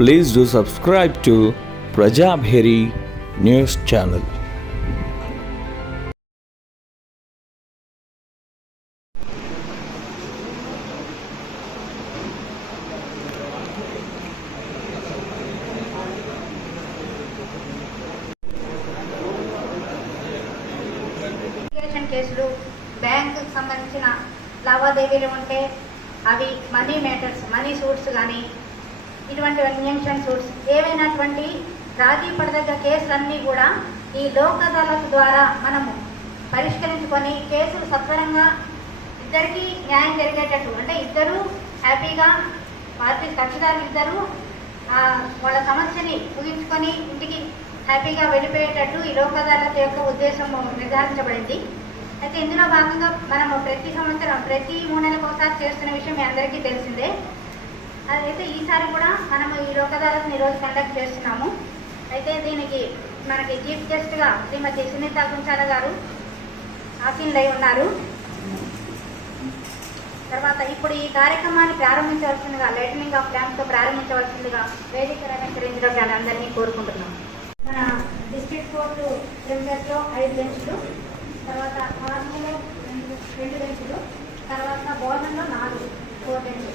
Please do subscribe to Prajabheri News Channel. కేసులు bank సంబంధించిన లావాదేవీలు ఉంటే అవి మనీ మ్యాటర్స్, మనీ సూట్స్ కానీ ఇటువంటి ఇన్జంక్షన్ సూట్స్ ఏవైనటువంటి రాజీ పడదగ్గ కేసులన్నీ కూడా ఈ లోక్ అదాలత్ ద్వారా మనము పరిష్కరించుకొని కేసులు సత్వరంగా ఇద్దరికీ న్యాయం జరిగేటట్టు, అంటే ఇద్దరు హ్యాపీగా పార్టీ కక్షిదారులు ఇద్దరు వాళ్ళ సమస్యని ముగించుకొని ఇంటికి హ్యాపీగా వెళ్ళిపోయేటట్టు ఈ లోక్ అదాలత్ యొక్క ఉద్దేశం నిర్ధారించబడింది. అయితే ఇందులో భాగంగా మనము ప్రతి సంవత్సరం ప్రతి 3 నెలలకు ఒకసారి చేస్తున్న విషయం మీ అందరికీ తెలిసిందే. అయితే ఈసారి కూడా మనము ఈ లోక్ అదాలత్ని ఈరోజు కండక్ట్ చేస్తున్నాము. అయితే దీనికి మనకి చీఫ్ గెస్ట్గా శ్రీమతి సునీత కుంచాల గారు ఆసీనులై ఉన్నారు. తర్వాత ఇప్పుడు ఈ కార్యక్రమాన్ని ప్రారంభించవలసిందిగా లైటనింగ్ ఆఫ్ ల్యాంప్తో ప్రారంభించవలసిందిగా వేదిక అలంకరించడం అందరినీ కోరుకుంటున్నాం. మన డిస్ట్రిక్ట్ కోర్టు ప్రిన్సెస్లో 5 బెంచ్లు, తర్వాత ఆర్మీలో 2 బెంచ్లు, తర్వాత బోధనలో 4 బెంచ్లు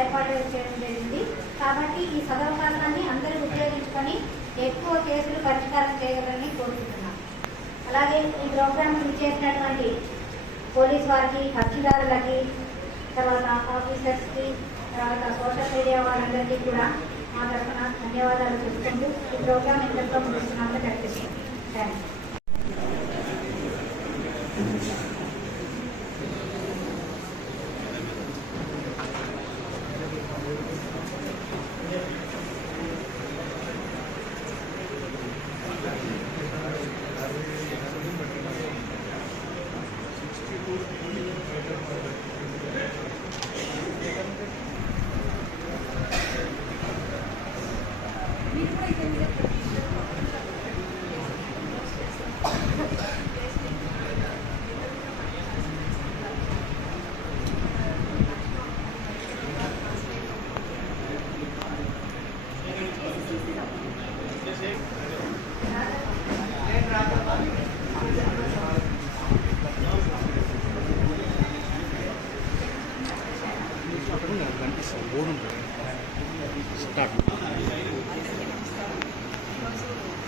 ఏర్పాటు చేయడం జరిగింది. కాబట్టి ఈ సదవకాశాన్ని అందరూ ఉపయోగించుకొని ఎక్కువ కేసులు పరిష్కారం చేయగలని కోరుకుంటున్నాం. అలాగే ఈ ప్రోగ్రామ్ చేసినటువంటి పోలీస్ వారికి, కక్షిదారులకి, తర్వాత ఆఫీసర్స్కి, తర్వాత సోషల్ మీడియా వాళ్ళందరికీ కూడా మా తరఫున ధన్యవాదాలు చెప్పుకుంటూ ఈ ప్రోగ్రామ్ ఇంతలో ముగిస్తున్నామని ప్రకటిస్తున్నాం. Thank you.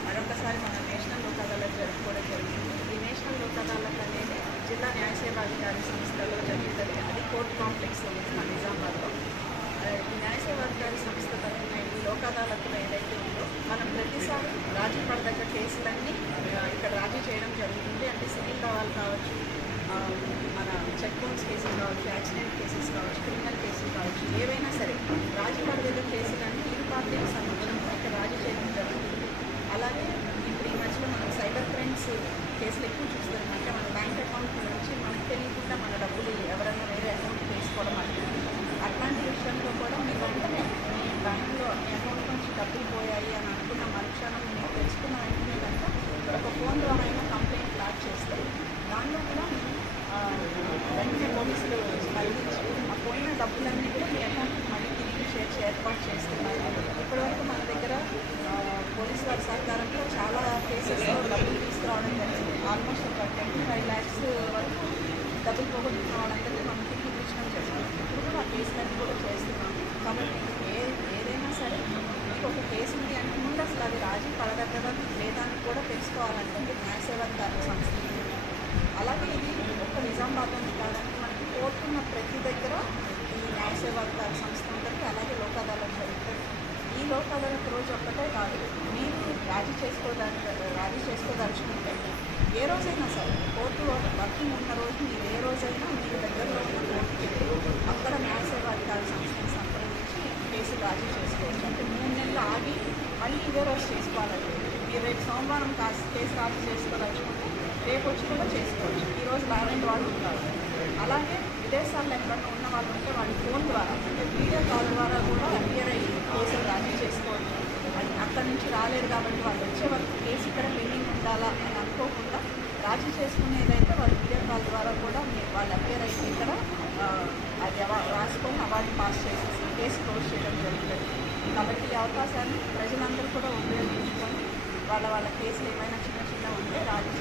మరొకసారి మన నేషనల్ లోక్ అదాలత్ జరుపుకోవడం జరిగింది. ఈ నేషనల్ లోక్ అదాలత్ అనేది జిల్లా న్యాయ సేవాధికారి సంస్థలో జరుగుతుంది. అది కోర్ట్ కాంప్లెక్స్లో ఉంది మన నిజామాబాద్లో. ఈ న్యాయ సేవాధికారి సంస్థ తరఫున ఈ లోక్ అదాలత్లో ఏదైతే ఉందో మనం ప్రతిసారి రాజీ పడదగ్గ కేసులన్నీ ఇక్కడ రాజీ చేయడం జరుగుతుంది. అంటే సివిల్ దావాలు కావచ్చు, మన చెక్ బౌన్స్ కేసెస్ కావచ్చు, యాక్సిడెంట్ కేసెస్ కావచ్చు, క్రిమినల్ కేసెస్ కావచ్చు, ఏవైనా సరే రాజీ పడదగ్గ కేసులన్నీ ఇరు పార్టీలకు సంబంధించిన ఇక్కడ రాజీ చేయడం జరుగుతుంది. అలాగే ఇప్పుడు ఈ మధ్యలో మనం సైబర్ క్రైమ్స్ కేసులు ఎక్కువ చూస్తున్నాం. అంటే మన బ్యాంక్ అకౌంట్ నుంచి మనకు తెలియకుండా మన డబ్బులు ఎవరైనా వేరే అకౌంట్కి వేసుకోవడం అనేది, అట్లాంటి విషయంలో కూడా మీ వెంటనే మీ బ్యాంకులో మీ అకౌంట్ నుంచి డబ్బులు పోయాయి అని అనుకున్న మరుక్షణం మీరు తెలుసుకున్న వెంటనే కనుక ఒక ఫోన్ ద్వారా అయినా కంప్లైంట్ లాడ్జ్ చేస్తే దానిలో కూడా వెంటనే పోలీసులు స్పందించి ఆ పోయిన డబ్బులన్నీ కూడా మీ అకౌంట్కి మళ్ళీ తిరిగి ఏర్పాటు చేస్తున్నారు. ఇప్పటివరకు మన దగ్గర పోలీసు వారి సహకారంతో చాలా కేసెస్లో డబ్బులు తీసుకురావడం జరిగింది. ఆల్మోస్ట్ ఒక 25 lakhs వరకు డబ్బులు పోగొట్టుకున్న వాళ్ళందరికీ మనం తిరిగి ఇప్పించడం జరిగింది. ఇప్పుడు కూడా ఆ కేసులన్నీ కూడా చేస్తున్నాం. కాబట్టి ఏదైనా సరే మీకు ఒక కేసు ఉంది అంటే ముందు అసలు అది రాజీ పడదగ్గదా లేదా అని కూడా తెలుసుకోవాలంటే న్యాయ సేవాధికారుల సంస్థ. అలాగే ఇది ఒక్క నిజామాబాద్లోనే కాదంటే మనకి కోర్టున్న ప్రతి దగ్గర ఈ న్యాయ సేవాధికార సంస్థ ఉంటుంది. అలాగే లోక్ అదాలత్ జరుగుతుంది. ఈ లోక్ అదాలత్ రోజు ఒక్కటే కాదు, మీరు రాజీ చేసుకోదలుచుకుంటే ఏ రోజైనా సరే కోర్టులో వర్కింగ్ ఉన్న రోజు మీరు ఏ రోజైనా మీరు దగ్గరలో ఉన్న కోర్టుకి అక్కడ న్యాయ సేవాధికార సంస్థను సంప్రదించి కేసు రాజీ చేసుకోవచ్చు. అంటే 3 నెలలు ఆగి మళ్ళీ ఇదే రోజు చేసుకోవాలంటే మీరు రేపు సోమవారం కేసు రాజీ చేసుకోదలుచుకుంటే రేపు వచ్చి కూడా చేసుకోవచ్చు. ఈరోజు లారెంట్ వాళ్ళు ఉంటారు. అలాగే విదేశాల్లో ఎక్కడన్నా ఉన్న వాళ్ళు ఉంటే వాళ్ళు ఫోన్ ద్వారా అంటే వీడియో కాల్ ద్వారా కూడా అపియర్ అయ్యి కేసులు రాజీ చేసుకోవచ్చు. అక్కడి నుంచి రాలేదు కాబట్టి వాళ్ళు వచ్చే వరకు కేసు ఇక్కడ పెండింగ్ ఉండాలా అని అనుకోకుండా రాజీ చేసుకునేదైతే వాళ్ళు వీడియో కాల్ ద్వారా కూడా వాళ్ళు అపియర్ అయితే ఇక్కడ అది రాసుకొని అవార్డు పాస్ చేసేసి కేసు క్లోజ్ చేయడం జరుగుతుంది. కాబట్టి ఈ అవకాశాన్ని ప్రజలందరూ కూడా ఉపయోగించుకొని వాళ్ళ కేసులు ఏమైనా చిన్న ఉంటే రాజీ